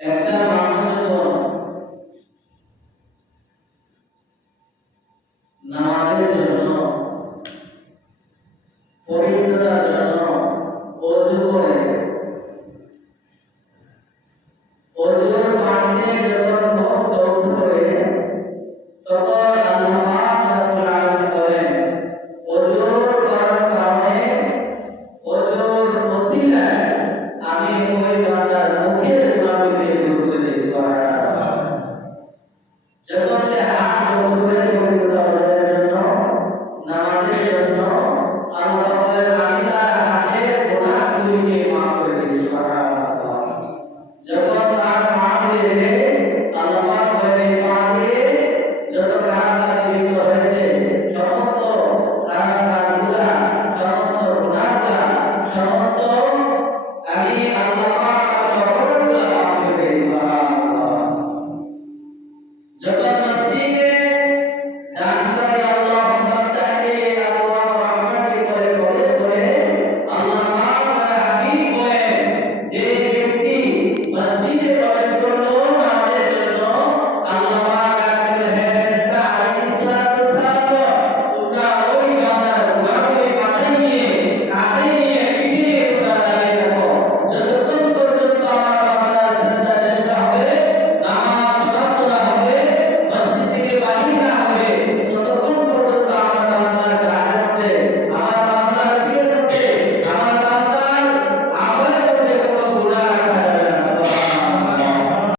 একটা মানুষের জন্য নামাজের জন্য পবিত্রতার জন্য অজু করে Not this or not.